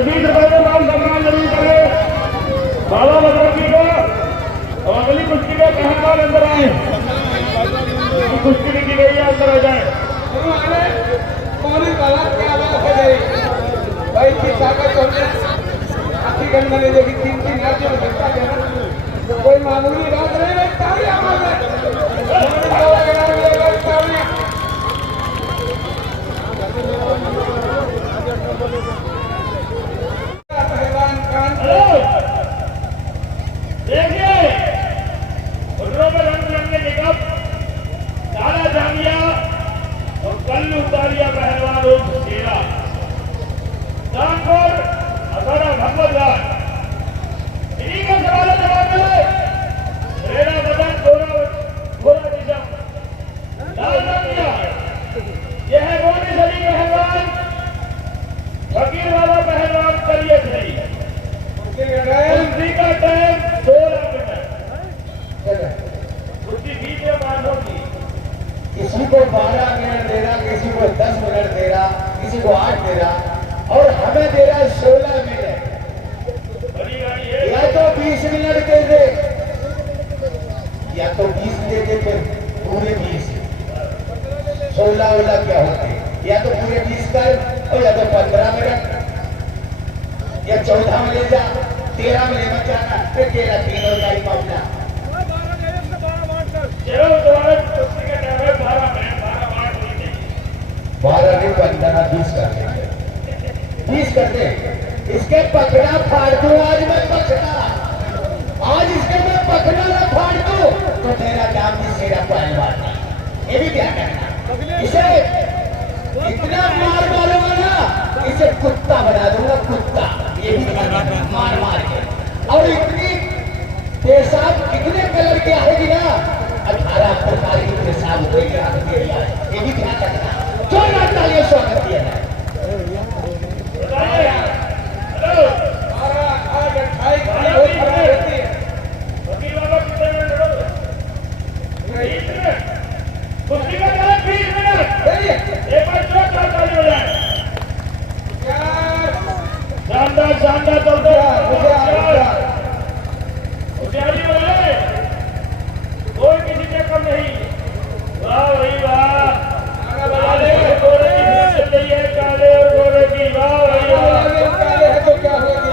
20 रुपए में माल सम्मान जरूर करें बाबा बदरगी को। और अगली कुश्ती में पहलवान अंदर आए, कुश्ती भी की गई है, अंदर आ जाए। भाई की ताकत हमने आखिर गन मैंने देखी 3-3 राज्यों में घंटा देना कोई मामूली बात नहीं है। तालियां मारे पहलवान कान देखिए उधरों में रंग बिरंगे निकब काला जामिया और कल्लू उतारिया पहलवान उर्फ शेरा कानपुर अखाड़ा भगवतलाल। इन्हीं का सवाल जवाब मिले शेरा बदन घोड़ा निजाम लाल जामिया। यह है मोनी सली पहलवान फकीर वाला पहलवान करिए सही। उसी का टाइम 16 मिनट उसकी बीच में मानो की किसी को 12 मिनट दे रहा, किसी को 10 मिनट दे रहा, किसी को 8 दे रहा और हमें दे रहा 16 मिनट। या तो 20 मिनट दे दे या तो 20 दे दे फिर पूरे 20 16 क्या होते या तो पूरे 20 कर और या तो 15 मिनट या 14 में ले जा 13 में ले मत जाना फिर 13 3 हो जाए मामला। चलो तुम्हारे कुश्ती के टाइम में 12 मिनट 12 नहीं 15 20 कर दे 20 कर दे। इसके पकड़ा फाड़ दो आज मैं पकड़ा, आज इसके मैं पकड़ा ना फाड़ दो तो तेरा नाम भी शेरा पहलवान। ये भी क्या करना, इसे इतना मार मारूंगा ना इसे कुत्ता बना दूंगा कुत्ता। ये भी मार मार के और इतनी पेशाब कितने कलर की आएगी ना 18 प्रकार की पेशाब उठेगी। ये भी क्या करना जो नाता ये स्वागत किया है। शानदार शानदार चलते कोई किसी से कम नहीं। वाह भाई वाह काले और गोरे की चल रही है, काले और गोरे की। वाह भाई वाह काले है तो क्या होगा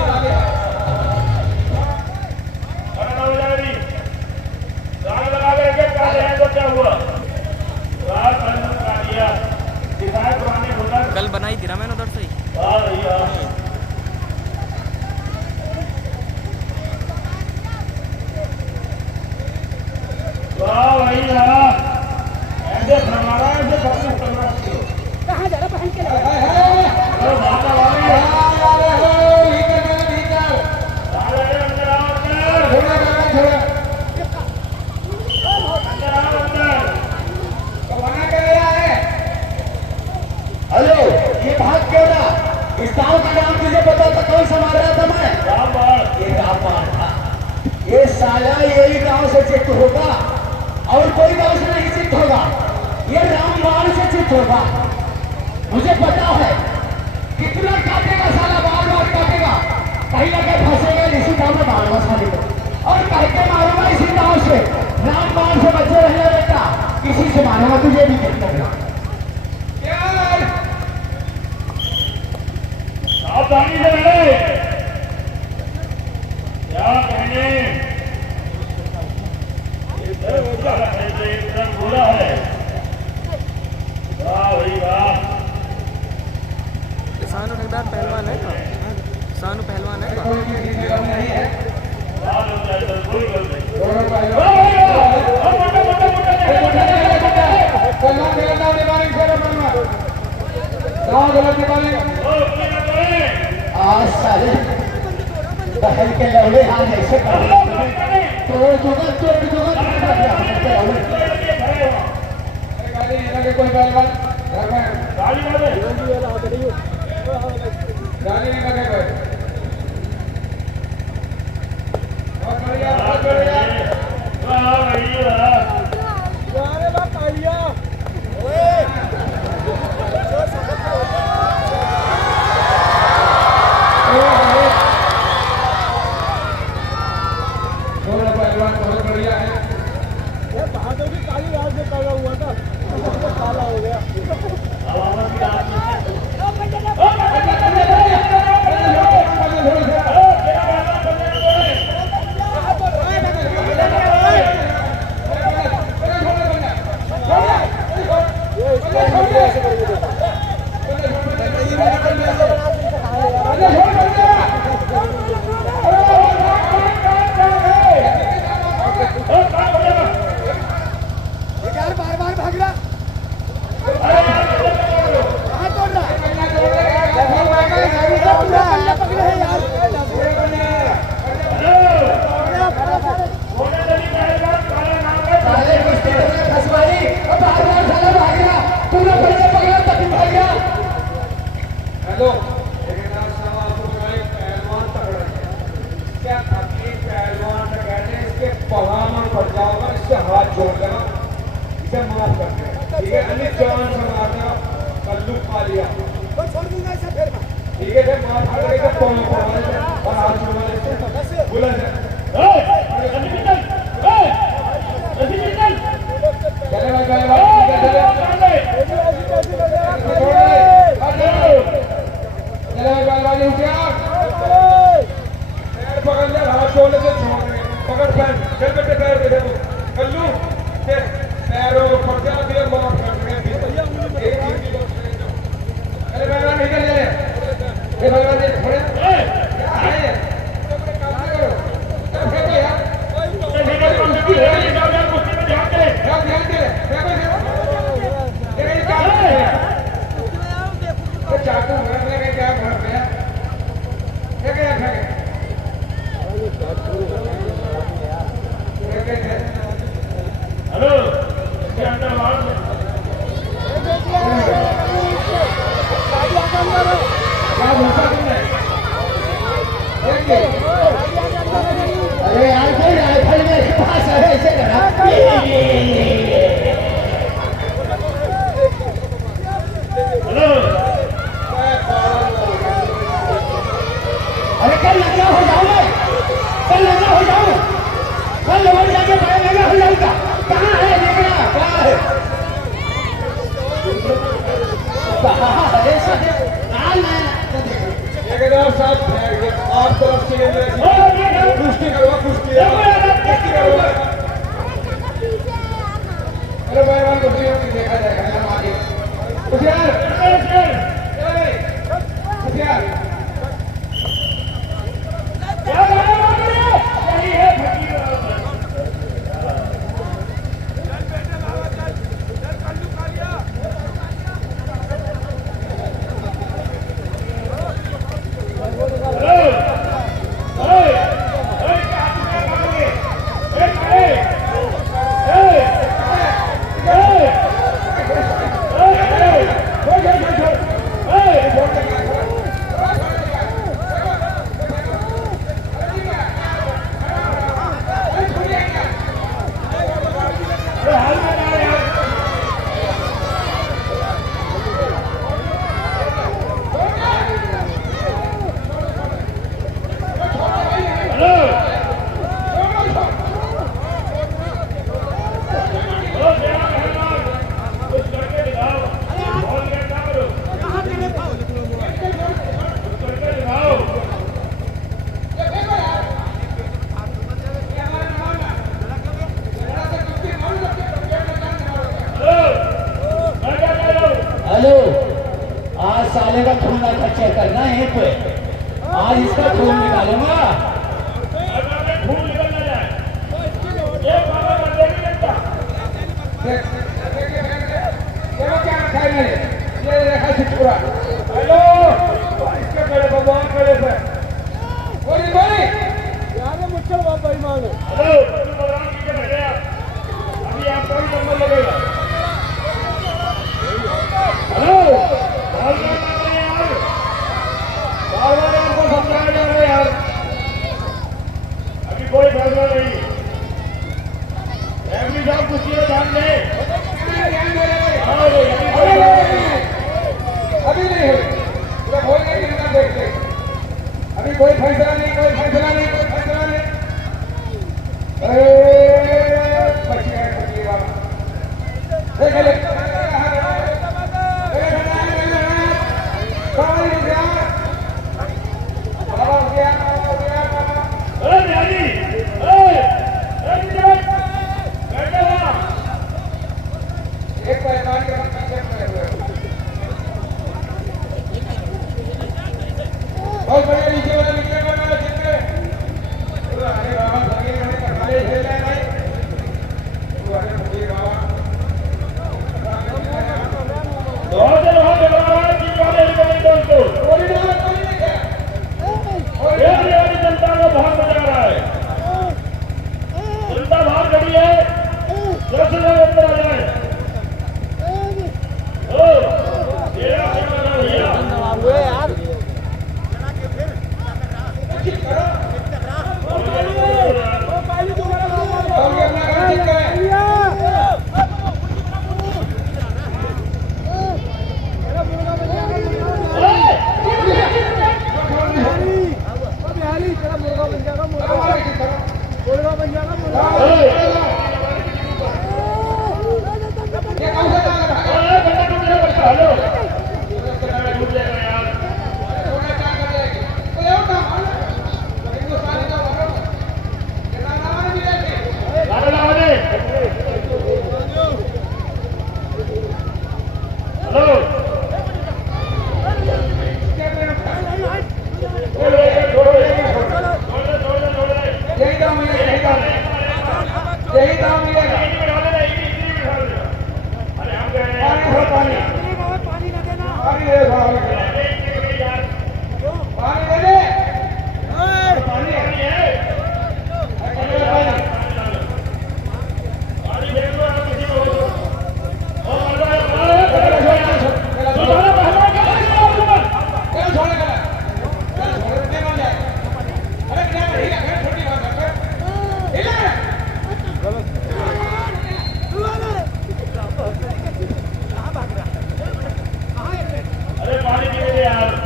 गाना लगा करके काले हैं तो क्या हुआ। वाह पुराने होता कल बनाई थी ना मैंने उधर से ही। वाह भाई वाह वाह भाई वाह ऐसे हमारा ऐसे सबसे करना चाहिए। कहाँ जा रहा पहन के अरे भागा वाली है हेलो ये भाग क्यों रहा? इस गांव का नाम तुझे पता था? कौन संभाल रहा था मैं? ये रामबाण था। ये साला यही गांव से चित होगा और कोई गांव से नहीं चित होगा, ये रामबाण से चित होगा। मुझे पता है कितना काटेगा साला, बार बार काटेगा। कहीं ना कहीं फंसेगा इसी गांव में मारूंगा साले को और कह के मारूंगा इसी गांव से। रामबाण से बचे रहना बेटा, किसी से मारूंगा तुझे भी देखना। सावधानी से रहे। क्या कहने एकदम बुरा है। वाह भाई वाह सानू ठेकेदार पहलवान है का? सानू पहलवान है का? आज साले बहन के लौड़े हाथ ऐसे कर कोई गाली नहीं लगे भाई। बहुत बढ़िया बहुत बढ़िया। वाह भाई वाह अरे यार कोई राइफल मेरे पास है ऐसे करा अरे कल लगा हो जाऊं मैं कल लगा हो जाऊं कल लोग जाके बैठ लगा हो जाऊंगा कहाँ है लेकर कहाँ है साहब आप तरफ से कुश्ती करवा कुश्ती अरे भाई कुश्ती देखा जाएगा हम आगे कुशियार कुशियार हेलो आज साले का खून का चेक करना है पे आज इसका खून निकालूंगा खून निकलना जाए ये बाबा बंदे नहीं लगता क्या रखा है ये रखा चितपुरा हेलो इसके बड़े भगवान बड़े पे बोली बोली यार मुझसे बात भाई मांगो हेलो भगवान की बैठे अभी आपका भी नंबर लगेगा हेलो बार-बार आपको समझाया जा रहा है यार अभी कोई फैसला नहीं एमडी साहब कुछ ध्यान दें अभी नहीं हो पूरा बोल के कितना देखते अभी कोई फैसला नहीं कोई फैसला नहीं कोई फैसला नहीं बहुत बढ़िया नीचे वाला नीचे वाला चित्र अरे बाबा सगे मैंने कमाले खेल रहे भाई तू अरे मुझे बाबा बहुत बाबा की वाले रिकॉर्डिंग को कोई नहीं क्या और ये जनता को बहुत मजा आ रहा है जनता बाहर खड़ी है जल्द से जल्द अंदर आ जाए ओ ये भैया यार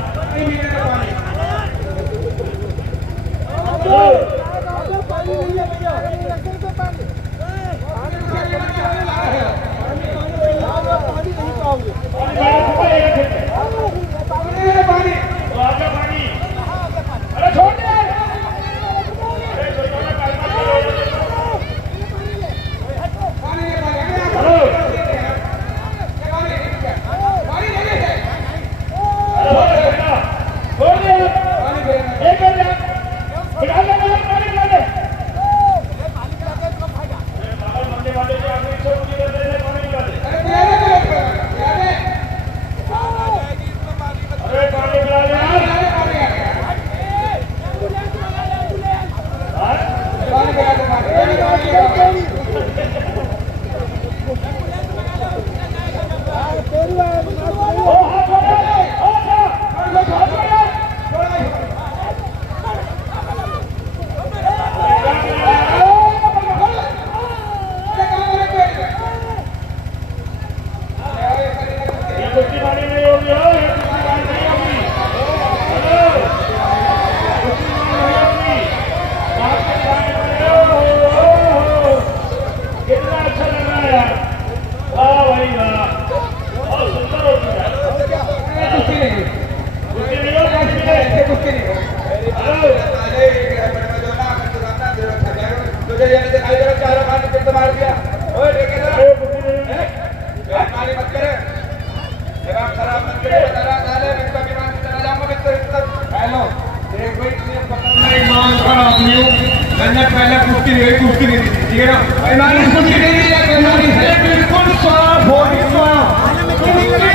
पहले कुश्ती नहीं थी ठीक है ना पैमाने कुश्ती नहीं है पैमाने है बिल्कुल साफ हो बिल्कुल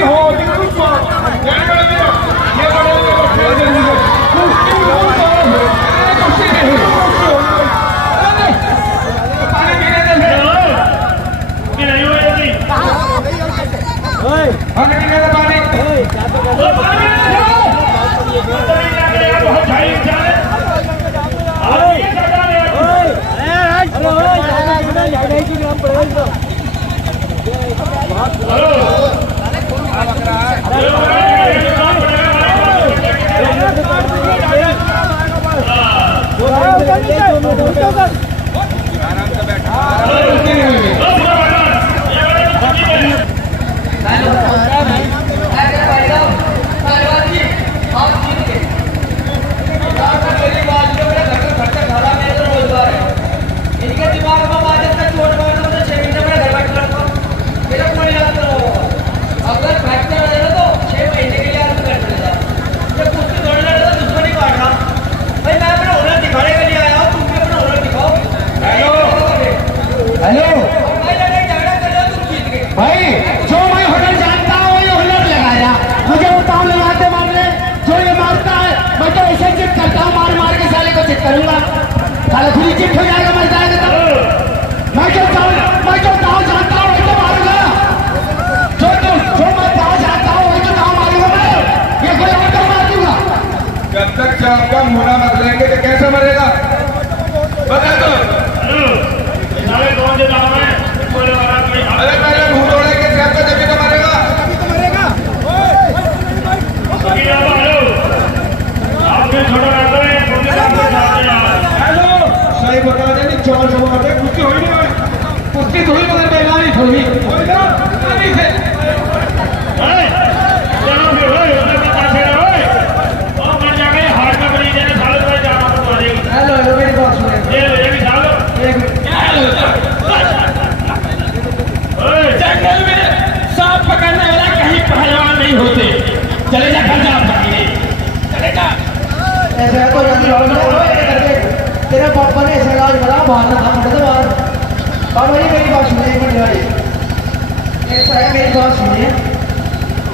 हो बिल्कुल साफ ये बड़े कुश्ती बिल्कुल साफ है कुश्ती नहीं पानी पीने दे कुश्ती नहीं हो जल्दी ओए पानी पीने दे पानी ओ पानी बहुत भाई इंसान है आराम से बैठा साले फिर चिट हो जाएगा, मर जाएगा तब। मैं जो गाँव जानता हूँ वही तो मारूंगा, जो मैं गाँव जानता हूँ वही तो गाँव मारूंगा मैं, ये कोई और तो मार दूंगा। जब तक चाप का मुना मत लेंगे तो कैसे मरेगा बता दो। अरे पहले मुंह तोड़ेंगे चाप का तभी तो मरेगा। सही बता दे नहीं चौल जवाब है कुछ हुई नहीं कुछ थोड़ी मगर बेगानी थोड़ी नहीं थे। हेलो हेलो मेरी बात सुने जंगल में सांप पकड़ने वाला कहीं पहलवान नहीं होते। चले जा घर जा चले जा ऐसा तो तेरे पापा ने ऐसा इलाज करा बाहर ना था तो बाहर। और भाई मेरी बात सुनिए एक मिनट भाई, ऐसा है मेरी बात सुनिए,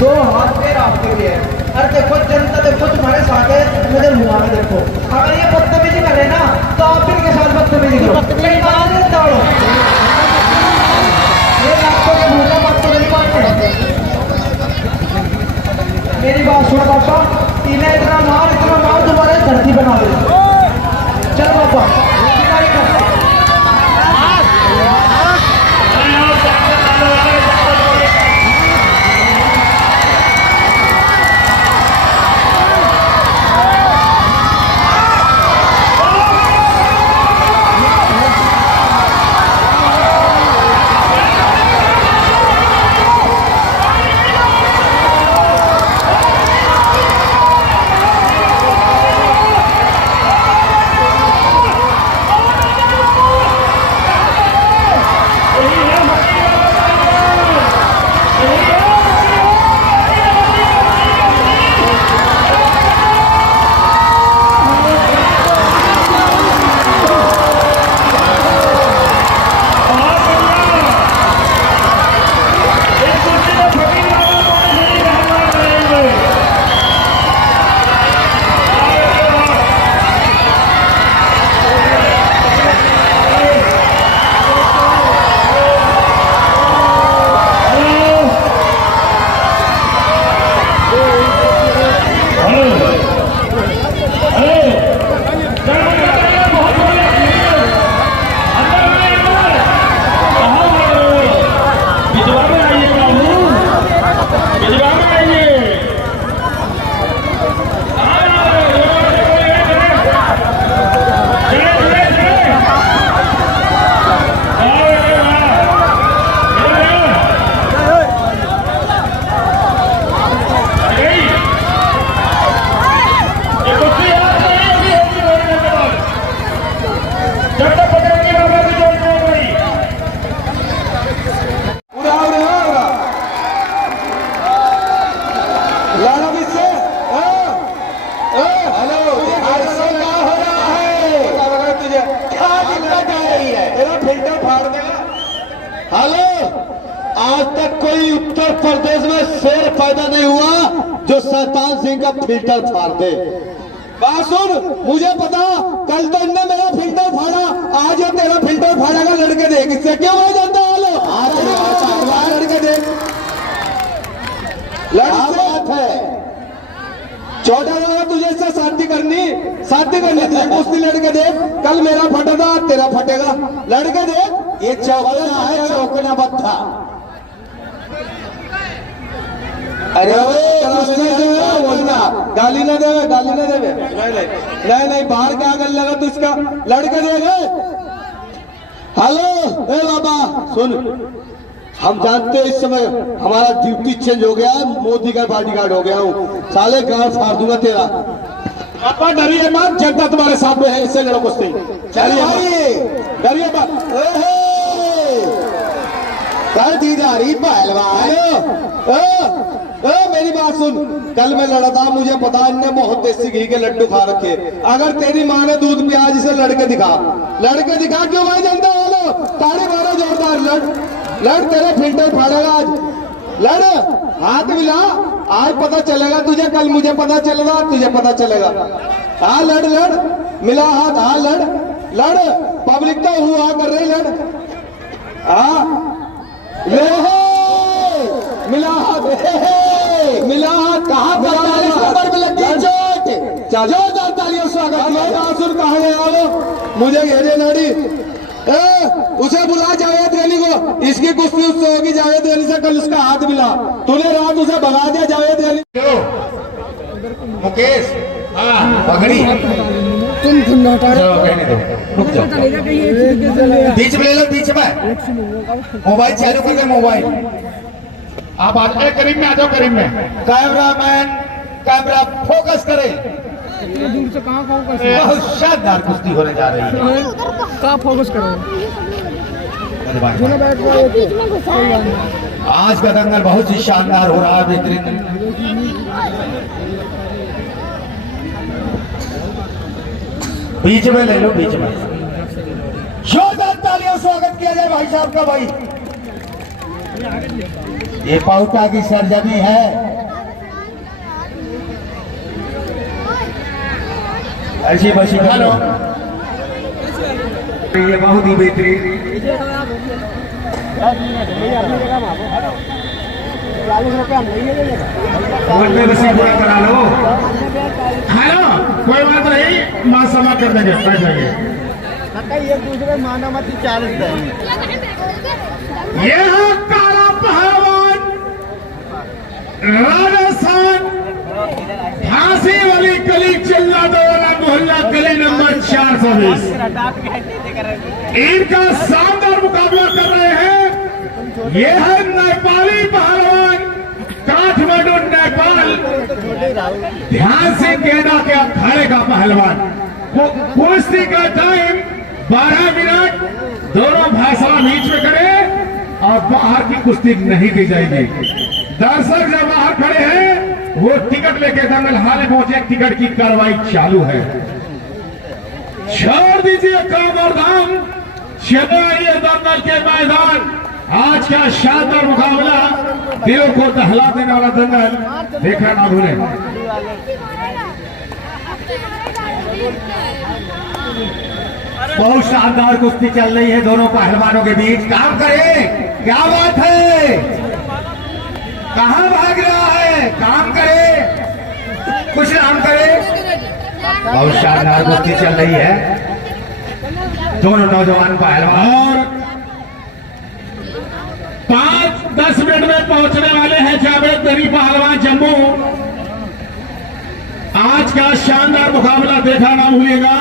दो हाथ पैर आपके लिए है। अरे देखो जनता देखो तुम्हारे साथ है, नजर हुआ में देखो, अगर ये बदतमीजी करे ना तो आप भी इनके साथ बदतमीजी करो। मेरी बात नहीं दौड़ो, ये आपको भूखा बात तो मेरी बात नहीं। मेरी बात सुनो पापा, इन्हें इतना मार तुम्हारे धरती बना दे। चल पापा हेलो, आज तक कोई उत्तर प्रदेश में शेर पैदा नहीं हुआ जो शैतान सिंह का फिल्टर फाड़ दे। बात सुन, मुझे पता कल तो इनने मेरा फिल्टर फाड़ा, आज ये तेरा फिल्टर फाड़ेगा। लड़के देख, इससे क्यों हो जाता है? लड़के देख, बात है 14 तुझे इससे शादी करनी कुश्ती। लड़के देख, कल मेरा फटा था, तेरा फटेगा। लड़के देख, ये चौकना है, चौकना बत्था। अरे बोलना, गाली ना देवे, गाली ना देवे। नहीं, बाहर क्या कर लगा तू इसका? लड़के देखे। हेलो ए बाबा सुन, हम जानते हैं इस समय हमारा ड्यूटी चेंज हो गया, मोदी का बॉडीगार्ड हो गया हूँ। साले गांव फाड़ दूंगा तेरा। पापा डरिए मत, जनता तुम्हारे सामने है, इससे लड़ो कुश्ती। डरिए मत। कर दी जा रही पहलवान। मेरी बात सुन, कल मैं लड़ा था, मुझे पता इनने बहुत देसी घी के लड्डू खा रखे। अगर तेरी माँ ने दूध पिया, इसे लड़के दिखा क्यों भाई? जनता वालों ताड़ी मारो जोरदार, लड़ तेरे फिल्टर फाड़ेगा आज। लड़, हाथ मिला, आज पता चलेगा तुझे, कल मुझे पता चलेगा, तुझे पता चलेगा। हाँ लड़, मिला हाथ, हाँ लड़। लड़ पब्लिक तो हुआ कर रही लड़ हाँ ले मिला कहा 45 नंबर में लगी चोट जोरदार तालियों स्वागत कहा गया मुझे घेरे नाड़ी उसे बुला जावेद गली को इसकी कुश्ती उससे होगी जावेद गली से कल उसका हाथ मिला तूने रात उसे भगा दिया जावेद गली मुकेश पगड़ी तुम बीच में ले लो बीच में मोबाइल चालू करके मोबाइल आप आते करीब में आ जाओ करीब में कैमरामैन कैमरा फोकस करे दूर से कहाँ फोकस बहुत शानदार कुश्ती होने जा रही है कहाँ फोकस करो आज का दंगल बहुत ही शानदार हो रहा है बेहतरीन बीच में ले लो बीच में जोरदार तालियों स्वागत किया जाए भाई साहब का भाई ये पाउटा की सरजमी है ऐसी बसी हेलो ये बहुत ही बेहतरीन में बसी पूरा करा लो हेलो कोई बात नहीं मां समा कर देंगे बैठ जाएंगे एक दूसरे माना मत 40 ये है काला पहलवान राजस्थान फांसी वाली गली चिल्ला वाला मोहल्ला गली नंबर 420 इनका शानदार मुकाबला कर रहे हैं ये है नेपाली पहलवान काठमांडू नेपाल ध्यान से कहना के अखाड़े का पहलवान कुश्ती का टाइम 12 मिनट दोनों भाषा बीच में करे और बाहर की कुश्ती नहीं दी जाएगी दर्शक जब बाहर खड़े हैं वो टिकट लेके दंगल हाले पहुंचे टिकट की कार्रवाई चालू है छोड़ दीजिए काम और धाम चले आइए दंगल के मैदान आज का शानदार मुकाबला दिलों को दहला देने वाला दंगल देखना ना भूलें बहुत शानदार कुश्ती चल रही है दोनों पहलवानों के बीच काम करें क्या बात है कहां भाग रहा है काम करे कुछ नाम करे बहुत शानदार कुश्ती चल रही है दोनों नौजवान पहलवान और 5-10 मिनट में पहुंचने वाले हैं जावेद गली पहलवान जम्मू आज का शानदार मुकाबला देखा ना भूलिएगा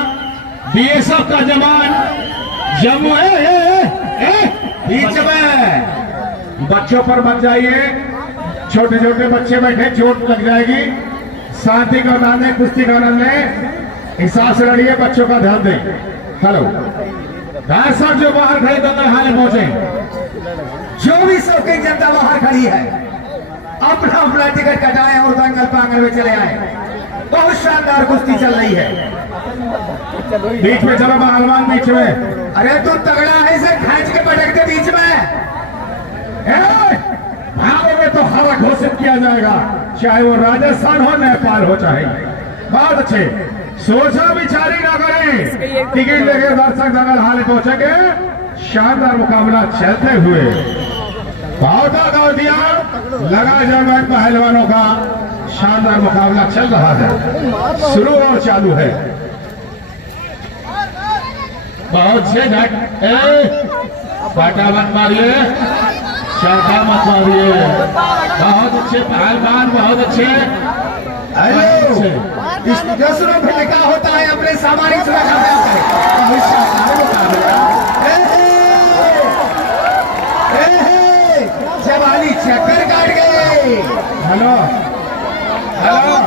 बीएसएफ का जवान जम्मू बीच में बच्चों पर मत जाइए छोटे छोटे बच्चे बैठे चोट लग जाएगी शांति का आनंद है कुश्ती का आनंद है हिसाब से लड़िए बच्चों का ध्यान दें हेलो दर्शक जो बाहर खड़े दंगल हाले पहुंचे जो भी शौकीन जनता बाहर खड़ी है अपना अपना टिकट कटाए और दंगल पांगल में चले आए बहुत शानदार कुश्ती चल रही है बीच में चलो पहलवान बीच में अरे तू तगड़ा है इसे खींच के पटक दे बीच में भागोगे तो हवा घोषित किया जाएगा चाहे वो राजस्थान हो नेपाल हो चाहे बहुत अच्छे सोचा विचारी ना करें टिकट लेके दर्शक दंगल हाले पहुंचेंगे शानदार मुकाबला चलते हुए बहुता गाँव दिया लगा जाए पहलवानों का शानदार मुकाबला चल रहा है शुरू और चालू है बहुत से बाटा मत मारिए चौका मत मारिए बहुत अच्छे पहलवान बहुत अच्छे इस दूसरों पे लिखा होता है अपने सामाजिक सुरक्षा जवानी चक्कर काट गए हेलो हेलो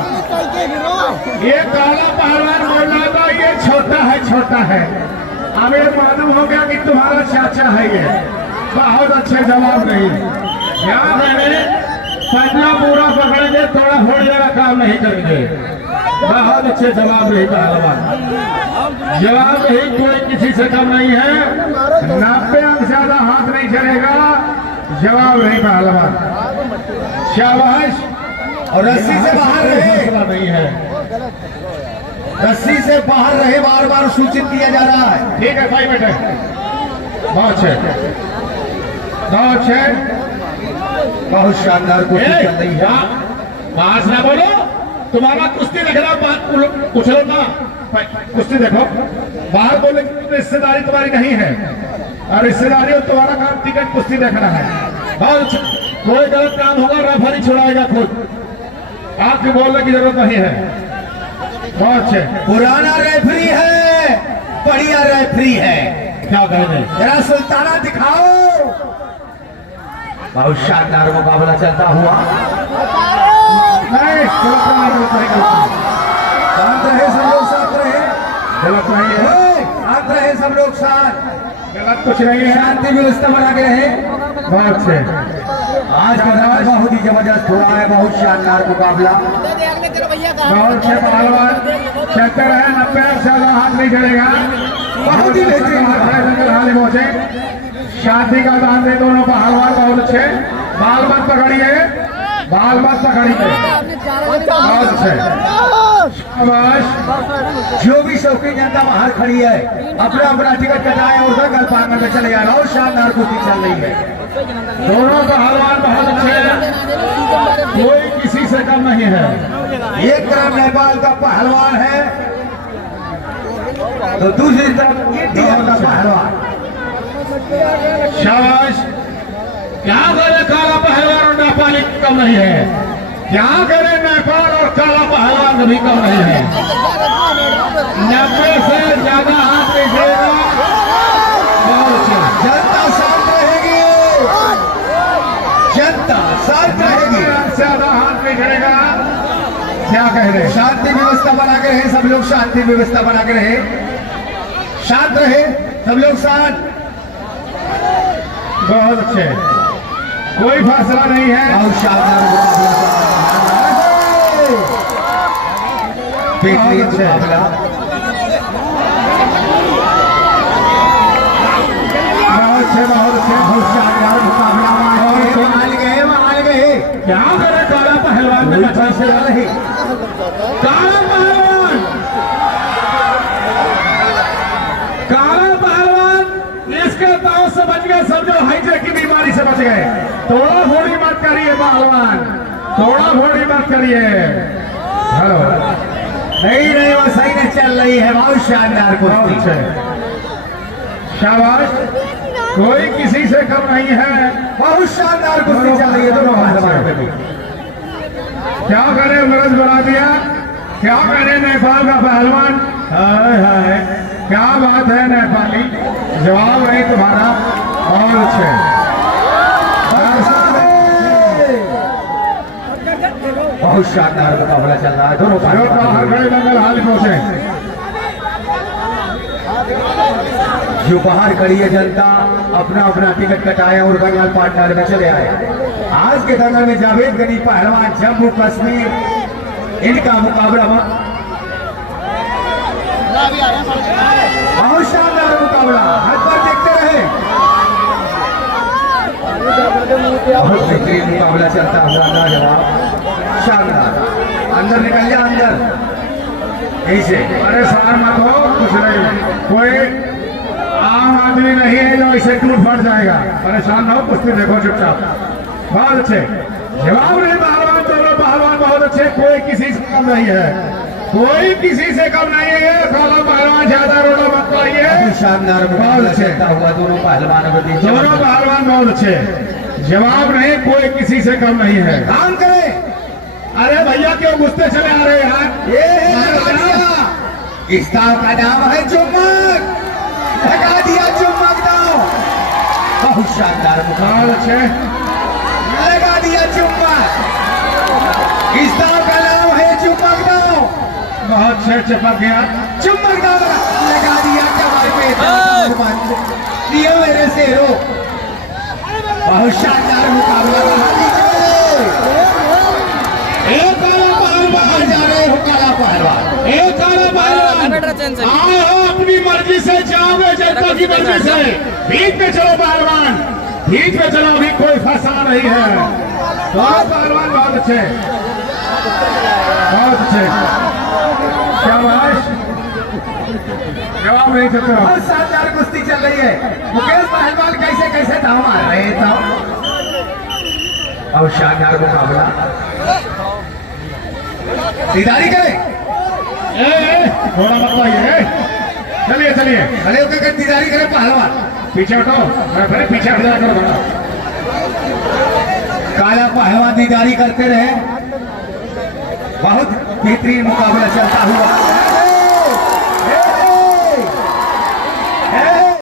ये काला पहलवान बोल रहा था ये छोटा है हमें मालूम हो गया कि तुम्हारा चाचा है ये बहुत अच्छे जवाब नहीं यहाँ मैंने पटना पूरा पकड़ेंगे थोड़ा थोड़ी जगह काम नहीं करेंगे बहुत अच्छे जवाब नहीं पहलवान जवाब ही कोई किसी से कम नहीं है 90 अंक ज्यादा हाथ नहीं चलेगा जवाब नहीं पहलवान शाबाश और रस्सी से बाहर नहीं है रस्सी से बाहर रहे, बार बार सूचित किया जा रहा है। ठीक है भाई, बेटे बहुत अच्छे, बहुत अच्छे, बहुत शानदार कुश्ती चल रही है। बात ना बोलो, तुम्हारा कुश्ती देख रहा, बात उछलो ना, कुश्ती देखो। बाहर बोले कि रिश्तेदारी तुम्हारी नहीं है, और रिश्तेदारी और तुम्हारा काम टिकट कुश्ती देखना है। बहुत अच्छा। कोई गलत काम होगा रेफरी छुड़ाएगा खुद, आपके बोलने की जरूरत नहीं है। बहुत अच्छे, पुराना रेफरी है, बढ़िया रेफरी है। क्या कहने, जरा सुल्ताना दिखाओ। बहुत शानदार मुकाबला चलता हुआ। नहीं शांत रहे सब लोग, शांत रहे, गलत नहीं है, शांत रहे सब लोग, शांत, गलत कुछ नहीं है। शांति व्यवस्था बना के रहे। बहुत अच्छे, आज का मैच बहुत ही जबरदस्त हुआ है, बहुत शानदार मुकाबला। बहुत अच्छे पहलवान चलते रहे, 90 से ज्यादा हाथ नहीं चलेगा। बहुत ही बेहतरीन हाल पहुंचे, शादी का दान दे दोनों पहलवान, बहुत अच्छे। बाल मत पकड़िए, बाल मत पकड़िए, बहुत अच्छे, शाबाश। जो भी शौकीन जनता बाहर खड़ी है, अपना अपना टिकट कटाए और कल पार्क में चले जाए। बहुत शानदार कुश्ती चल रही है। दोनों पहलवान बहुत अच्छे हैं, कोई किसी से कम नहीं है। एक तरफ नेपाल का पहलवान है, तो दूसरी तरफ इंडिया का पहलवान। शाबाश। क्या करे काला पहलवान और नेपाली कम नहीं है, क्या करे नेपाल और काला पहलवान भी कम नहीं है। 90 से ज्यादा हाथ दीजिएगा, बहुत अच्छा। जनता शांत रहेगी, जनता शांत रहेगी, ज्यादा हाथ बिगड़ेगा, क्या कह रहे, शांति व्यवस्था बना के रहे सब लोग, शांति व्यवस्था बना के रहे, शांत रहे सब लोग, शांत। बहुत अच्छे, कोई फैसला नहीं है। बहुत शानदार बेहतरीन मुकाबला। बहुत अच्छे, बहुत अच्छे, बहुत शानदार मुकाबला। मान गए, मान गए। क्या करे काला पहलवान में बचा से रहे, काला पहलवान, काला पहलवान इसके ताव से बच गए, समझो हाइजेक की बीमारी से बच गए। थोड़ा फोड़ी मत करिए पहलवान, थोड़ा फोड़ी मत करिए। हेलो, नहीं नहीं, वो सही नहीं चल रही है। बहुत शानदार बहुत कुश्ती। अच्छे, शाबाश, कोई किसी से कम नहीं है। बहुत शानदार कुश्ती चल रही है दोनों पहलवानों में भी। क्या करे मरज बना दिया, क्या करे नेपाल का पहलवान। हाय हाय, क्या बात है नेपाली, जवाब नहीं तुम्हारा। और अच्छे, बहुत शानदार मुकाबला चल रहा है दोनों जो बाहर पहलवान। खड़े बंगल हाल पहुंचे, जो बाहर खड़ी है जनता, अपना अपना टिकट कटाए और बंगाल पार्टनर में चले आए। आज के दंगल में जावेद गनी पहलवान जम्मू कश्मीर, इनका मुकाबला बहुत शानदार मुकाबला, हाथ पर देखते रहे। बहुत बेहतरीन मुकाबला चलता हुआ, लाजवाब, शानदार। अंदर निकल जा, अंदर ऐसे परेशान मत हो, कुछ नहीं, कोई आम आदमी नहीं है जो इसे टूट फट जाएगा। परेशान ना हो, कुश्ती देखो चुपचाप। बहुत अच्छे, जवाब नहीं पहलवान, दोनों पहलवान बहुत अच्छे, कोई किसी से कम नहीं है, कोई किसी से कम नहीं है। काला पहलवान ज्यादा रोड़ा मत पाइए। शानदार मुकाबला चलता हुआ दोनों पहलवानों के बीच। दोनों पहलवान बहुत अच्छे, जवाब नहीं, कोई किसी से कम नहीं है। काम करें। अरे भैया क्यों गुस्से चले आ रहे हैं यार। ये है लगादिया, इस दाव का नाम है चुम्बक। लगा दिया चुम्बक दाव। बहुत शानदार मुकाबला, बहुत अच्छे, लगा दिया चुम्बक। इस दाव का नाम है चुम्बक दाव। बहुत अच्छे, चिपक गया, चुम्बक दाव लगा दिया कमर पे। दियो मेरे शेरों, बहुत शानदार मुकाबला बना दीजिए। एक काला पहलवान जा रहे हो, काला पहलवान, एक काला पहलवान आए हो, अपनी मर्जी से जाओगे, जनता की मर्जी से। बीच में चलो पहलवान, बीच में चलो, अभी कोई फैसला नहीं है। बहुत पहलवान बहुत अच्छे, बहुत अच्छे, शाबाश। जवाब नहीं सकते हो। बहुत शानदार कुश्ती चल रही है। मुकेश पहलवान कैसे कैसे दाव मार रहे हैं तो और शानदार मुकाबला। सीधारी करें थोड़ा मत पाइए। चलिए चलिए खड़े होकर दीदारी करें पहलवान। पीछे हटो। अरे पीछे हट जाया करो थोड़ा। काला पहलवान दीदारी करते रहे। बहुत बेहतरीन मुकाबला चलता हुआ